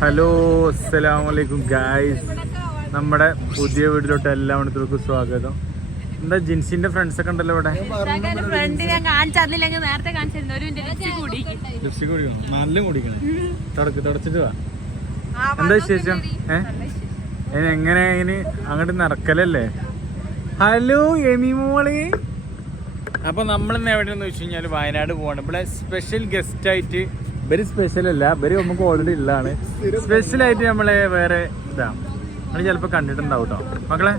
Hello അസ്സലാമു അലൈക്കും guys. നമ്മുടെ പുതിയ വീട്ടിലോട്ട് എല്ലാ മണിക്കൂർക്കും സ്വാഗതം. എന്താ ജിൻസിന്റെ ഫ്രണ്ട്സ് ഒക്കെ ഉണ്ടല്ലോ ഇവിടെ? ലിപ്സ്റ്റിക് കുടിക്കണം നല്ല കുടിക്കണം തുടക്ക് തുടച്ചിട്ട് വാ. എന്താ വിശേഷം? ഏ? ഏ, എങ്ങനെ ഇനി അങ്ങോട്ട് നടക്കലല്ലേ? ഹലോ എമി മോളി. അപ്പൊ നമ്മൾ ഇന്ന് എവിടെയെന്ന് വെച്ച് കഴിഞ്ഞാൽ വയനാട് പോവാണ്. ഇവിടെ സ്പെഷ്യൽ ഗസ്റ്റ് ആയിട്ട് ഇവർ സ്പെഷ്യൽ അല്ല ഇവർ നമുക്ക് ഓൾറെഡി ഉള്ളതാണ്. സ്പെഷ്യൽ ആയിട്ട് നമ്മളെ വേറെ ഇതാ നിങ്ങൾ ചിലപ്പോ കണ്ടിട്ടുണ്ടാവും കേട്ടോ മക്കളെ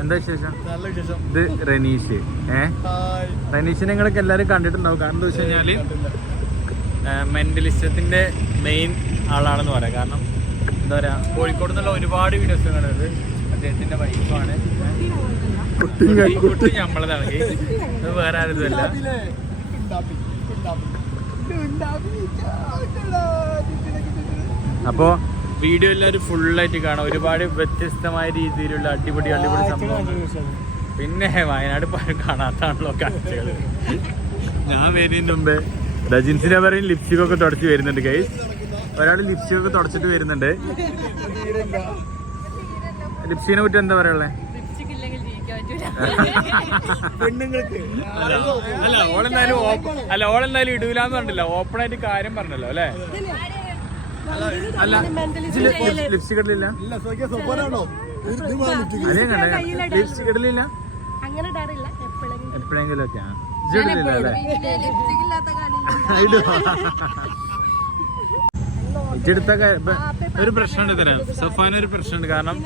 എന്താ വിശേഷം? ഇത് റനീഷ് ഏ? റനീഷിനെ നിങ്ങളൊക്കെ എല്ലാവരും കണ്ടിട്ടുണ്ടാവും. കാരണം എന്താ വെച്ച് കഴിഞ്ഞാൽ മെന്റലിസത്തിന്റെ മെയിൻ ആളാണെന്ന് പറയാം. കാരണം എന്താ പറയാ കോഴിക്കോട് നിന്നുള്ള ഒരുപാട് വീഡിയോസ് കാണുന്നത് അദ്ദേഹത്തിന്റെ വൈഫാണ് കുട്ടി നമ്മളതാണ് വേറെ ആരും ആരുതല്ല അപ്പോ വീഡിയോ എല്ലാവരും ഫുള്ളായിട്ട് കാണാം. ഒരുപാട് വ്യത്യസ്തമായ രീതിയിലുള്ള അടിപൊളി അടിപൊളി സംഭവം പിന്നെ വയനാട് കാണാത്താണല്ലോ കാഴ്ചകൾ ഞാൻ വരുന്നതിന് മുമ്പേ രജിൻസിനെ പറയും ലിപ്സ്റ്റിക് ഒക്കെ തുടച്ച് വരുന്നുണ്ട് കൈ ഒരാൾ ലിപ്സ്റ്റിക് ഒക്കെ തുടച്ചിട്ട് വരുന്നുണ്ട്. ലിപ്സ്റ്റിക്കിനെ കുറ്റി എന്താ പറയുള്ളേ ലിപ്സ്റ്റിക് ഇല്ലെങ്കിൽ ജീവിക്കാൻ പറ്റൂല. പെണ്ണുങ്ങൾക്ക്. അല്ല ഓളെന്തായാലും അല്ല ഓളെന്തായാലും ഇടൂലെന്ന് പറഞ്ഞില്ല ഓപ്പൺ ആയിട്ട് കാര്യം പറഞ്ഞല്ലോ അല്ലേ? ലിപ്സ്റ്റിക് ഇടലില്ല? ലിപ്സ്റ്റിക് ഇടലില്ല? അങ്ങനെ ഇടാറില്ല എപ്പോഴെങ്കിലും. ഒക്കെ ഒരു പ്രശ്നമുണ്ട് തരാം സഫാൻ ഒരു പ്രശ്നമുണ്ട്. കാരണം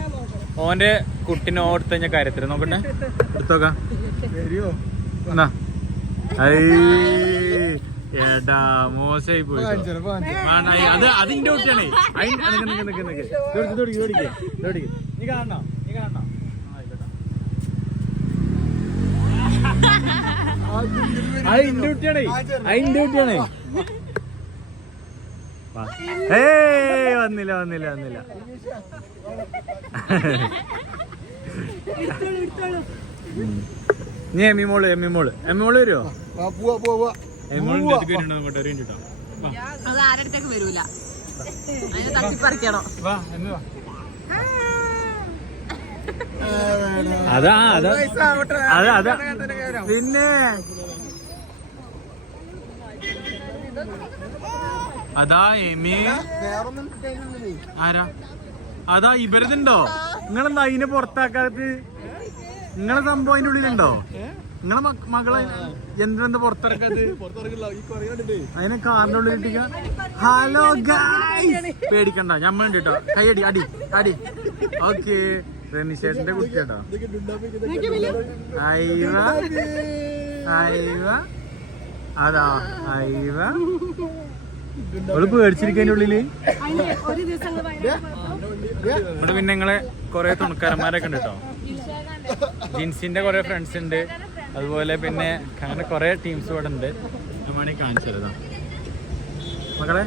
ഓന്റെ കുട്ടിനെ ഓർത്ത് കഴിഞ്ഞ കാര്യത്തിൽ നോക്കട്ടെ. എടുത്തോക്കാം. എടാ മോശമായി പോയി അത് അതിന്റെ കുട്ടിയാണേ. നീ കാണണോ? നീ കാണണോ? കുട്ടിയാണേ. അതിന്റെ കുട്ടിയാണേ. ഏയ് വന്നില്ല വന്നില്ല വന്നില്ല. നീ എമ്മി മോൾ എമ്മി മോൾ. എമ്മി മോൾ വരുമോ ആ, പോവാ പോവാ പോവാ. എമ്മി മോളിന്റെ അടുത്ത് വരുന്നുണ്ടോ അങ്ങോട്ട് ഒരു മിനിറ്റ് കേട്ടോ. വാ. അത് ആരടുത്തേക്ക് വരൂല. അതിന് തട്ടിപ്പറിക്കണോ. വാ എമ്മി വാ. അതാ അതാ. അതാ അതാ. പിന്നെ? അതാ എമി. ആരാ? അതാ ഇവരതുണ്ടോ? നിങ്ങളെന്താ അതിനെ പുറത്താക്കാത്ത നിങ്ങളെ സംഭവം അതിന്റെ ഉള്ളിലുണ്ടോ? നിങ്ങളെ മകളെ എന്തിനെന്താ പുറത്തിറക്കാത് ഈ കുറയുന്നുണ്ടേ അതിനെ കാറിന്റെ ഉള്ളിൽ ഇട്ടിക്ക ഹലോ ഗായ്സ് പേടിക്കണ്ട ഞമ്മളുണ്ട് കേട്ടോ. കൈയടി അടി അടി ഓക്കെ റെനിഷേട്ടന്റെ കുട്ടിയാട്ടോ. അയ്യ അയ്യ അതാ അയ്യ അവൾ ഇവിടെ പിന്നെ നിങ്ങളെ കൊറേ തുണക്കാരന്മാരൊക്കെ ഉണ്ട് കേട്ടോ. ജിൻസിന്റെ കൊറേ ഫ്രണ്ട്സ് ഉണ്ട്. അതുപോലെ പിന്നെ അങ്ങനെ കൊറേ ടീംസ് ഇവിടെ ഉണ്ട്. നമ്മളീ കാണിച്ചു തരാം മക്കളെ.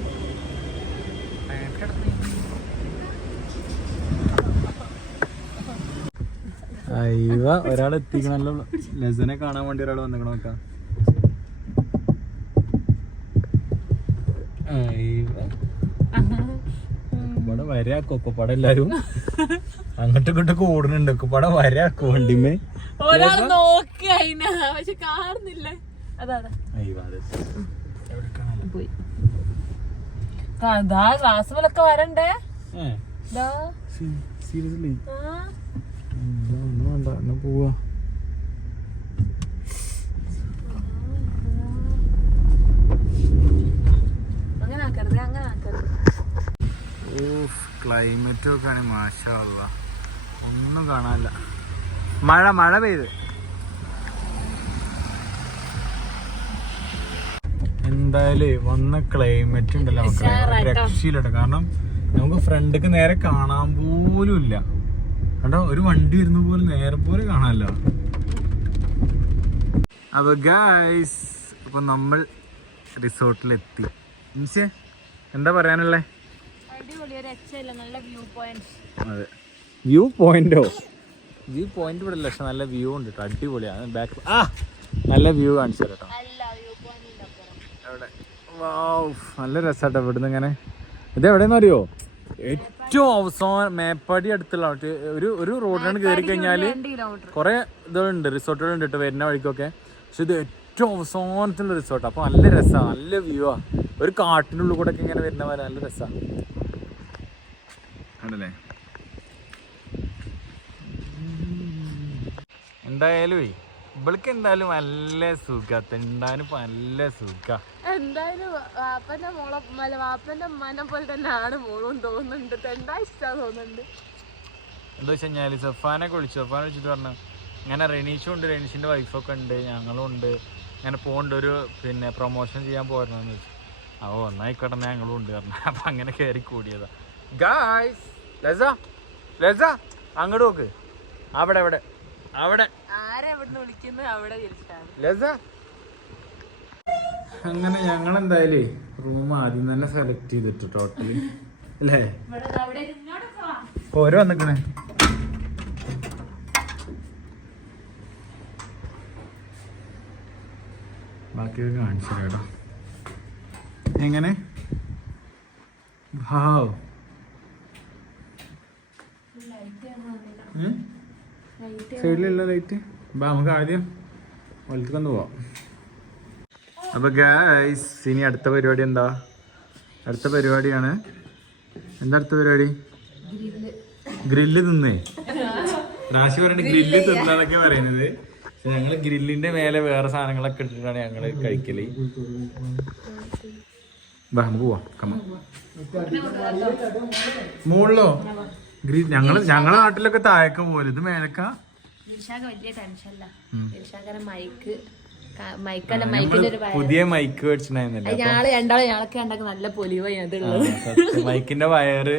അയ്യ ഒരാൾ എത്തിക്കണല്ലോ ലെസനെ കാണാൻ വേണ്ടി ഒരാൾ വന്നിക്കണ നോക്കാം. ഇവിടെ വരാക്കോ എല്ലാരും. അങ്ങോട്ടും ഇങ്ങോട്ടൊക്കെ ഓടുന്നുണ്ട്. ഒക്കപ്പാടെ വരാക്കോ വണ്ടിമേ. ഒരാൾ നോക്കി അതിനാ. പക്ഷെ കാണുന്നില്ല. അതാ അതാ. പോയി. ദാ ക്ലാസ് പോലൊക്കെ വരണ്ടേ. സീരിയസ്ലി. വേണ്ട. എന്നാ പോവാ. അങ്ങനെ ആക്കരുത് അങ്ങനെ ആക്കരുത്. ക്ലൈമറ്റും ഒക്കെ ആണ് മാഷാ അല്ലാ. ഒന്നും കാണാനില്ല. മഴ മഴ പെയ്ത്. എന്തായാലും വന്ന ക്ലൈമറ്റ് ഉണ്ടല്ലോ രക്ഷയില്ലട്ടോ. കാരണം നമുക്ക് ഫ്രണ്ടിക്ക് നേരെ കാണാൻ പോലും ഇല്ല. കണ്ടോ? ഒരു വണ്ടി വരുന്ന പോലെ നേരെ പോലെ കാണാമല്ലോ അപ്പൊ ഗായ്സ് അപ്പൊ നമ്മൾ റിസോർട്ടിലെത്തി എന്താ പറയാനുള്ളേ അടിപൊളി ഒരു രക്ഷയില്ല നല്ല വ്യൂ പോയിന്റ് അതെ. വ്യൂ പോയിന്റോ വ്യൂ പോയിന്റ് ഇവിടെ പക്ഷെ നല്ല വ്യൂ ഉണ്ട് കേട്ടോ അടിപൊളിയാണ് ബാക്ക് ആ നല്ല വ്യൂ കാണിച്ചു കേട്ടോ നല്ല രസാട്ടോ ഇവിടുന്ന് ഇങ്ങനെ. ഇത് എവിടെയെന്ന് അറിയോ? ഏറ്റവും അവസാനം മേപ്പാടി അടുത്തുള്ള ഒരു ഒരു റോഡിലാണ് കയറി കഴിഞ്ഞാൽ കുറെ ഇതുണ്ട് റിസോർട്ടുകളുണ്ട് കേട്ടോ വരുന്ന വഴിക്കൊക്കെ. പക്ഷെ ഇത് ഏറ്റവും അവസാനത്തുള്ള റിസോർട്ടാണ് അപ്പോൾ നല്ല രസമാണ് നല്ല വ്യൂ ആ. ഒരു കാട്ടിനുള്ളിൽ കൂടെ ഒക്കെ ഇങ്ങനെ വരുന്ന പോലെ നല്ല രസമാണ് ആണല്ലേ എന്തായാലും ഇവൾക്ക് എന്തായാലും നല്ല സുഖ. തെണ്ടാനും നല്ല സുഖ. എന്തായാലും വാപ്പന്റെ മോളെ മല വാപ്പന്റെ മനം പോലെ ആണ് മോളും തോന്നുന്നുണ്ട്. തെണ്ടാ ഇഷ്ടാ തോന്നുന്നുണ്ട്. എന്താ വെച്ചാൽ കഴിഞ്ഞാൽ സഫാനെ വിളിച്ചു സഫാനെ വിളിച്ചിട്ട് പറഞ്ഞു ഇങ്ങനെ റെനീഷും ഉണ്ട് റെനീഷിന്റെ വൈഫൊക്കെ ഉണ്ട് ഞങ്ങളും ഉണ്ട്. ഇങ്ങനെ പോകണ്ട ഒരു പിന്നെ പ്രൊമോഷൻ ചെയ്യാൻ പോരണമെന്ന് വെച്ചു. അപ്പോൾ ഒന്നായിക്കോട്ടെ ഞങ്ങളും ഉണ്ട് പറഞ്ഞു. അപ്പം അങ്ങനെ കയറി കൂടിയതാ. ഗായ്സ് ലസ ലസ അങ്ങോട്ട് നോക്ക്. അവിടെ അവിടെ. അവിടെ. ലസ അങ്ങനെ ഞങ്ങൾ എന്തായാലും റൂം ആദ്യം തന്നെ സെലക്ട് ചെയ്തിട്ട് ടോട്ടലി അല്ലേ? ഓരോ വന്നിക്കണേ. ബാക്കിയൊക്കെ കാണിച്ചു കേട്ടോ. എങ്ങനെ? ഹാവ് സൈഡിലുള്ള ലൈറ്റ് ബാ നമുക്ക് ആദ്യം വലത്തേക്കൊന്ന് പോവാം. അപ്പൊ ഗായ്സ് ഇനി അടുത്ത പരിപാടി എന്താ? അടുത്ത പരിപാടിയാണ്. എന്താ അടുത്ത പരിപാടി? ഗ്രില്ല് തിന്നേ. രാശി പറയുന്നത് ഗ്രില്ല് തിന്നാന്നൊക്കെ പറയുന്നത്. പക്ഷെ ഞങ്ങൾ ഗ്രില്ലിന്റെ മേലെ വേറെ സാധനങ്ങളൊക്കെ ഇട്ടിട്ടാണ് ഞങ്ങൾ കഴിക്കൽ. നമുക്ക് പോവാം. കമ്മ മുകളിലോ ഞങ്ങൾ ഞങ്ങളെ നാട്ടിലൊക്കെ താഴേക്ക് പോലെ ഇത് മേലക്ക? വലിയ ടെൻഷനില്ല മൈക്ക് മൈക്കല്ല മൈക്കിന്റെ ഒരു പുതിയ മൈക്ക് മേടിച്ചിട്ടുണ്ടായിരുന്നില്ല. ഞങ്ങൾ രണ്ടാളും ഞങ്ങളൊക്കെ രണ്ടാൾക്ക് നല്ല പൊലിവായി അതുള്ളത് സത്യം. മൈക്കിന്റെ വയറ്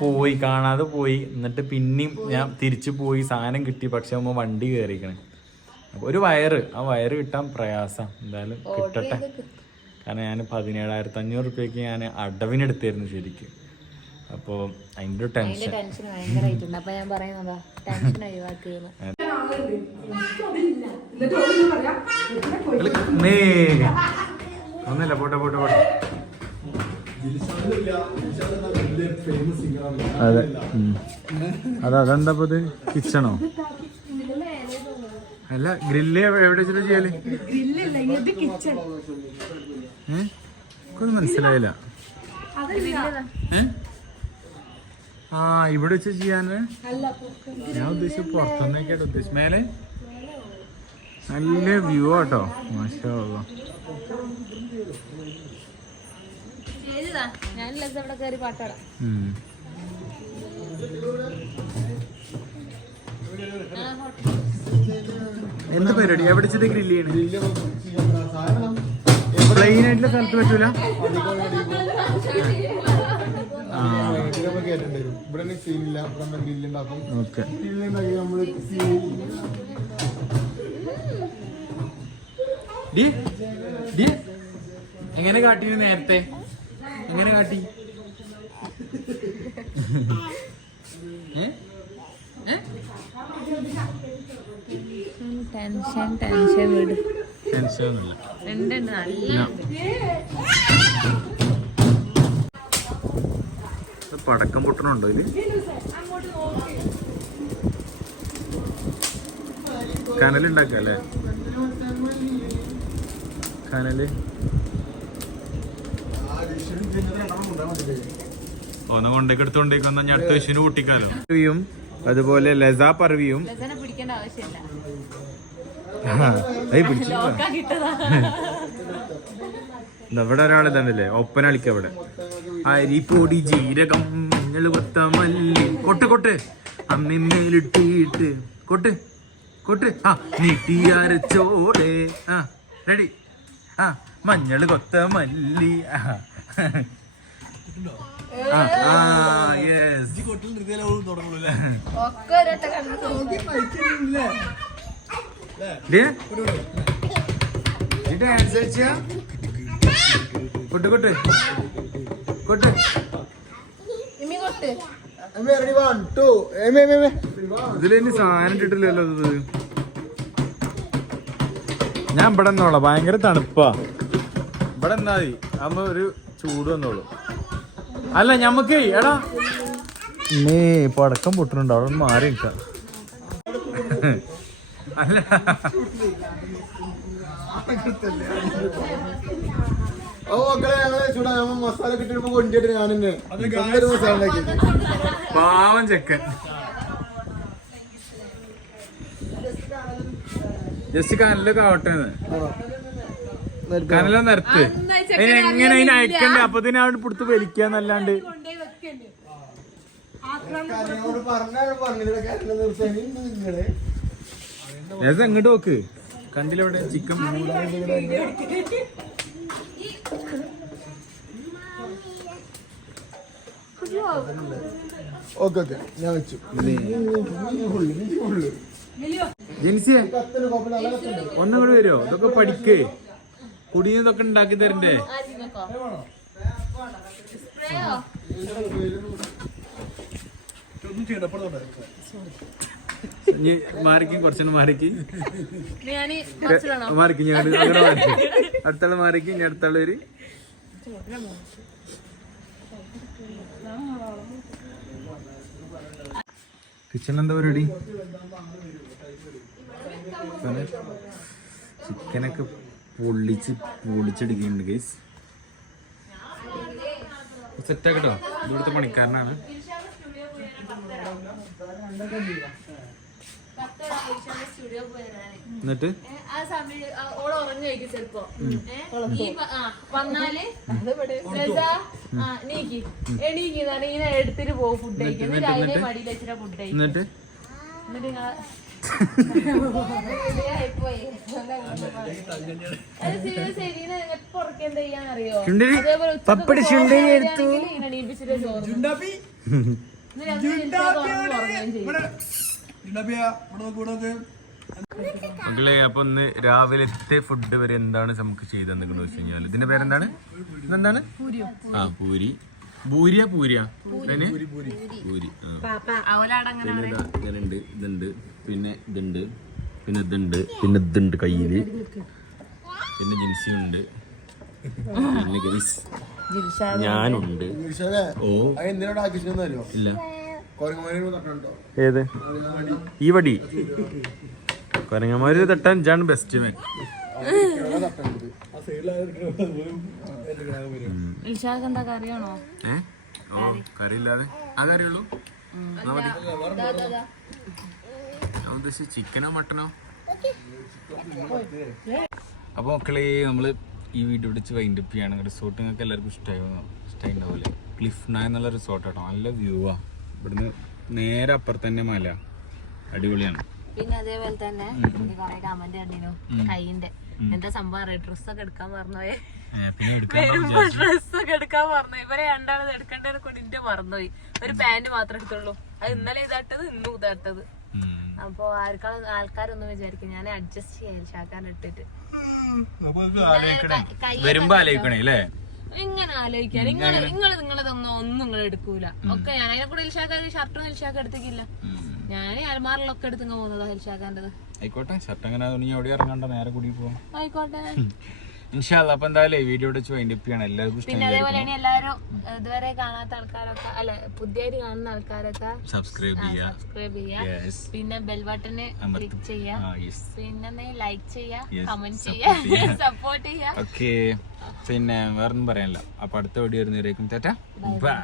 പോയി കാണാതെ പോയി. എന്നിട്ട് പിന്നെയും ഞാൻ തിരിച്ചു പോയി സാധനം കിട്ടി. പക്ഷെ നമ്മ വണ്ടി കയറിക്കണേ ഒരു വയറ്. ആ വയറ് കിട്ടാൻ പ്രയാസം. എന്തായാലും കിട്ടട്ടെ. കാരണം ഞാൻ പതിനേഴായിരത്തി അഞ്ഞൂറ് റുപ്യക്ക് ഞാൻ അടവിനെടുത്തായിരുന്നു ശരിക്കും. അപ്പോൾ അതിന്റെ ഒരു ടെൻഷൻ ടെൻഷൻ ഭയങ്കരമായിട്ടുണ്ട് അപ്പൊ ഞാൻ പറയുന്നതാ ടെൻഷൻ ഒഴിവാക്കിയെന്ന് ഒന്നല്ല പോട്ടെ പോട്ടെ പോട്ടെ. അതെ അതെ അതാ അതെന്താ ഇത്? കിച്ചണോ അല്ല ഗ്രില്ല് എവിടെ വെച്ചിട്ട് ചെയ്യൽ? ഏ? എനിക്കൊന്നും മനസ്സിലായില്ല. ഏ? ആ ഇവിടെ വെച്ച് ചെയ്യാന്? ഞാൻ ഉദ്ദേശിച്ച പുറത്തുനിന്നേക്കാട്ടോ ഉദ്ദേശിച്ചു മേലെ നല്ല വ്യൂ ആട്ടോ. മാഷാ എന്ത് പരിപാടി? എവിടെ വെച്ചിട്ട് ഗ്രില്ല് ചെയ്യണേ? പ്ലെയിൻ ആയിട്ടുള്ള സ്ഥലത്ത് പറ്റൂല? ആ. ഇവിടെ സീനില്ല ഇവിടെ ഗ്രില്ലുണ്ടാക്കും ഓക്കെ. ഗ്രില്ലുണ്ടാക്കി നമ്മൾ എങ്ങനെ കാട്ടി നേരത്തെ? എങ്ങനെ കാട്ടി? ടെൻഷൻ ടെൻഷൻ വീട്. ടെൻഷൻ ഒന്നുമില്ല ഉണ്ട്. നല്ല പടക്കം പൊട്ടണുണ്ടോ ഇത് കനലുണ്ടാക്കുക അല്ലേ? കനൽ. ഒന്ന് കൊണ്ടേക്ക് എടുത്തോണ്ടേക്ക് ഞാൻ അടുത്ത വിഷുവിന് കൂട്ടിക്കാലോ. പറവിയും അതുപോലെ ലസാ പറവിയും ഇവിടെ ഒരാൾ ഇതല്ലേ ഒപ്പന കളിക്ക ഇവിടെ അരിപ്പൊടി ജീരകം മഞ്ഞൾ കൊത്തമല്ലി കൊട്ട് കൊട്ട്. അമ്മിമേലിട്ടിട്ട് കൊട്ട് കൊട്ട്. ആ നീട്ടിയരച്ചോടെ ആ റെഡി ആ മഞ്ഞൾ കൊത്ത മല്ലി. ആ, ആ യെസ് ഒക്കെ ഒരൊട്ട കണ്ടു ഡാൻസ് കളിച്ചാ? കൊട്ട് കൊട്ട്. കൊട്ട്. ഇതിലിനി സാധനം ഇട്ടിട്ടില്ലല്ലോ ഇത്. ഞാൻ ഇവിടെ നിന്നോളാം. ഭയങ്കര തണുപ്പാ. ഇവിടെ നിന്നാ മതി. അമ്മ ഒരു ചൂട് വന്നോളൂ. അല്ല ഞമ്മക്ക് എടാ. നീ പടക്കം പൊട്ടുന്നുണ്ട്. അവിടെ മാറി നിൽക്ക. അല്ല. ഓ മക്കളെ ഞങ്ങൾ ചൂടാ ഞമ്മ മസാല കിട്ടിയപ്പോ കൊണ്ടിട്ട് ഞാൻ തന്നെ മസാല പാവം ചെക്കൻ. ജസ്റ്റ് കനലൊക്കെ ആവട്ടെ കനല നിരത്ത്. എങ്ങനെ അതിന് അയക്കണ്ടേ? തന്നെ അവിടെ പിടുത്ത് വലിക്കാന്നല്ലാണ്ട്. ഇങ്ങോട്ട് നോക്ക്. കണ്ടിലെവിടെ? Chicken okay okay. ഞാൻ വെച്ചു. ജിൻസിയെ ഒന്നും കൂടി വരുമോ ഇതൊക്കെ പഠിക്കേ. കുടിയതൊക്കെ ഉണ്ടാക്കി തരണ്ടേ? ഇനി മാറിക്കും കുറച്ചെണ്ണം മാറിക്കും. മാറിക്ക് ഞാൻ അങ്ങനെ മാറിക്കും. അടുത്താൾ മാറിക്ക് ഇനി അടുത്താൾ ഒരു കിച്ചണിൽ എന്താ പരിപാടി? ചിക്കനൊക്കെ പൊള്ളിച്ച് പൊളിച്ചെടുക്കുന്നുണ്ട് ഗൈസ് സെറ്റാക്കട്ടോ ഇവിടുത്തെ പണിക്കാരനാണ്. സ്റ്റുഡിയോ പോയതാണ്. എന്നിട്ട്? ആ സമയം ഓൾ ഉറങ്ങായിരിക്കും ചെലപ്പോ. ഈ വന്നാൽ നീക്കി എണീക്കി. ഇങ്ങനെ എടുത്തിട്ട് പോകും ഫുഡ് കഴിക്കും എന്നിട്ട് അതിനെ മടിയിൽ വെച്ചിട്ട് ഫുഡ് കഴിക്കും എന്നിട്ട്? എന്നിട്ട് നിങ്ങളെ പപ്പടി ചുണ്ടരി എണീപ്പിച്ചിട്ടേ ചോറ് മക്കളെ അപ്പൊ ഇന്ന് രാവിലത്തെ ഫുഡ് വരെ എന്താണ് നമുക്ക് ചെയ്ത് തന്നിരിക്കുന്നത് വെച്ച് കഴിഞ്ഞാൽ ഇതിന്റെ പേരെന്താണ്? ഇതെന്താണ്? ആ പൂരി. പൂരിയ പൂരിയ? പൂരി. ആ. പിന്നെ ഇതാ ഇങ്ങനുണ്ട് ഇതുണ്ട് പിന്നെ ഇതുണ്ട് പിന്നെ ഇതുണ്ട് പിന്നെ ഇതുണ്ട് കയ്യിൽ. പിന്നെ ജിൻസി ഉണ്ട് പിന്നെ ഗൈസ് ഞാനുണ്ട്. ഓ. ഇല്ല. ഏത്? ഈ വടി. കൊരങ്ങന്മാര് തട്ടാൻ ഇതാണ് ബെസ്റ്റ് മാൻ ഇൽഷാക്ക് എന്താ കറിയാണോ? ഏ? ഓ കറിയില്ലാതെ. ആ കറിയുള്ളൂ? ഉദ്ദേശിച്ച ചിക്കനോ മട്ടനോ അപ്പോൾ മക്കളെ നമ്മൾ ഈ വീഡിയോ പിടിച്ച് വൈൻഡ് അപ്പ് ചെയ്യാണ്. റിസോർട്ട് നിങ്ങൾക്ക് എല്ലാവർക്കും ഇഷ്ടമായിരുന്നു ഇഷ്ടമായിട്ടുണ്ടാവില്ലേ ക്ലിഫ് നായ എന്നുള്ള റിസോർട്ട് ആട്ടോ. നല്ല വ്യൂ ആ. ഇവിടുന്ന് നേരെ അപ്പുറത്ത് തന്നെ മല. അടിപൊളിയാണ്. പിന്നെ അതേപോലെ തന്നെ കൊറേ കമന്റ് കണ്ടിനു. കൈന്റെ എന്താ സംഭവം അറിയാം? ഡ്രസ് ഒക്കെ എടുക്കാൻ പറഞ്ഞോയെ ഡ്രസ്സൊക്കെ എടുക്കാൻ വരുമ്പോ ഡ്രസ് ഒക്കെ എടുക്കാൻ പറഞ്ഞു ഇവരെ രണ്ടാമത് കൊണ്ട് ഇന്റെ മറന്നുപോയി. ഒരു പാന്റ് മാത്രം എടുത്തുള്ളൂ. അത് ഇന്നലെ ഇതാട്ടത് ഇന്നും ഇതാട്ടത് അപ്പൊ ആൾക്കാർ ആൾക്കാരൊന്നും വിചാരിക്കും ഞാൻ അഡ്ജസ്റ്റ് ചെയ്യാൻ ഷാക്കാൻ ഇട്ടിട്ട്. ഇങ്ങനെ വരുമ്പോ ആലോചിക്കണേ അല്ലേ? എങ്ങനെ ആലോചിക്കാൻ നിങ്ങൾ നിങ്ങൾ നിങ്ങളതൊന്നും ഒന്നും നിങ്ങൾ എടുക്കൂല. ഒക്കെ ഞാൻ. അതിനെ കൂടെ ഇൽഷാക്കാൻ ഷർട്ടും ഇൽഷാക്ക് എടുത്തിക്കില്ല ഞാൻ അലമാറിലൊക്കെ എടുത്തിങ്ങ പോകുന്നതാ ഇൽഷാക്കാന്റെത് ആയിക്കോട്ടെ ഷർട്ട് അങ്ങനെ ആയതുകൊണ്ട് ഇനി എവിടെ ഇറങ്ങണ്ട നേരെ കൂടി പോവാം. ആയിക്കോട്ടെ. ഇൻഷാല്ല അപ്പൊ എന്തായാലും ഈ വീഡിയോ വെച്ച് വൈൻഡ് അപ്പ് ചെയ്യണം. എല്ലാവർക്കും പിന്നെ അതേപോലെ എല്ലാവരും ഇതുവരെ കാണാത്ത ആൾക്കാരൊക്കെ അല്ല പുതിയതായിട്ട് കാണുന്ന ആൾക്കാരൊക്കെ സബ്സ്ക്രൈബ് സബ്സ്ക്രൈബ് പിന്നെ ബെൽ ബട്ടണ് ക്ലിക്ക് പിന്നെ ലൈക്ക് ചെയ്യുക കമന്റ് ചെയ്യുക സപ്പോർട്ട് ചെയ്യുക ഓക്കെ പിന്നെ വേറൊന്നും പറയാനില്ല. അപ്പൊ അടുത്ത വീഡിയോ വരുന്നവരേക്കും ചേട്ടാ ബൈ